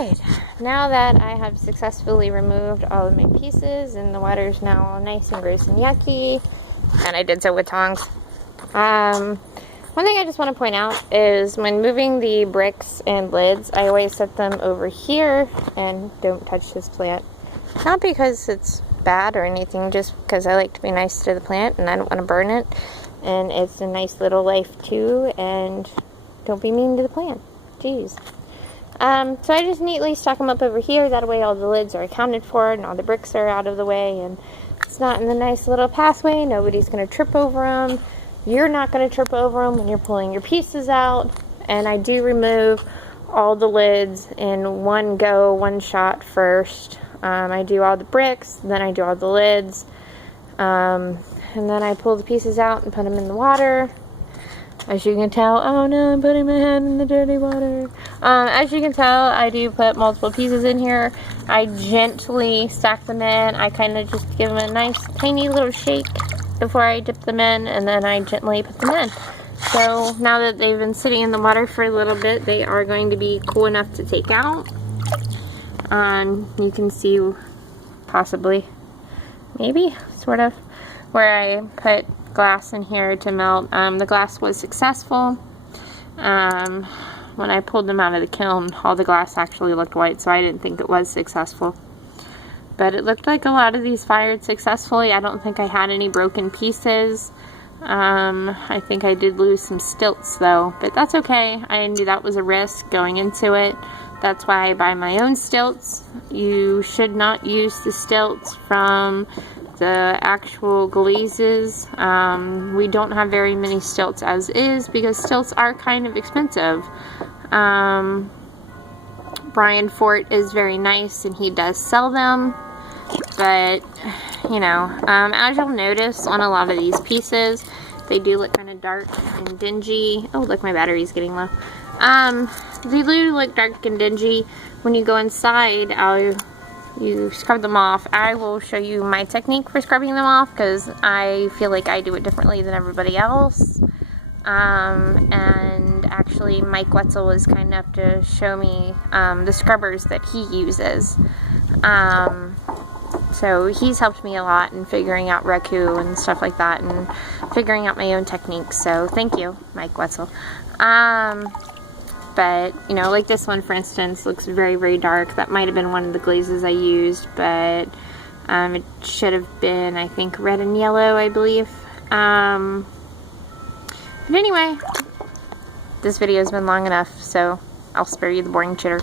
Alright, now that I have successfully removed all of my pieces and the water is now all nice and gross and yucky, and I did so with tongs, one thing I just want to point out is when moving the bricks and lids, I always set them over here and don't touch this plant. Not because it's bad or anything, just because I like to be nice to the plant and I don't want to burn it. And it's a nice little life too, and don't be mean to the plant. Jeez. So I just neatly stack them up over here. That way all the lids are accounted for and all the bricks are out of the way. And it's not in the nice little pathway. Nobody's going to trip over them. You're not going to trip over them when you're pulling your pieces out. And I do remove all the lids in one go, one shot first. I do all the bricks, then I do all the lids. And then I pull the pieces out and put them in the water. As you can tell, oh no, I'm putting my hand in the dirty water. As you can tell, I do put multiple pieces in here. I gently stack them in. I kind of just give them a nice tiny little shake before I dip them in, and then I gently put them in. So now that they've been sitting in the water for a little bit, they are going to be cool enough to take out. You can see possibly, maybe, sort of, where I put glass in here to melt. The glass was successful. When I pulled them out of the kiln, all the glass actually looked white, so I didn't think it was successful. But it looked like a lot of these fired successfully. I don't think I had any broken pieces. I think I did lose some stilts though, but that's okay. I knew that was a risk going into it. That's why I buy my own stilts. You should not use the stilts from the actual glazes. We don't have very many stilts as is because stilts are kind of expensive. Brian Fort is very nice and he does sell them, but you know, as you'll notice on a lot of these pieces, they do look kind of dark and dingy. Oh look, my battery's getting low. They do look dark and dingy. When you go inside, you scrub them off. I will show you my technique for scrubbing them off because I feel like I do it differently than everybody else. And actually Mike Wetzel was kind enough to show me the scrubbers that he uses. So he's helped me a lot in figuring out Raku and stuff like that and figuring out my own techniques. So thank you, Mike Wetzel. But, you know, like this one, for instance, looks very, very dark. That might have been one of the glazes I used, but it should have been, I think, red and yellow, I believe. But anyway, this video has been long enough, so I'll spare you the boring chitter.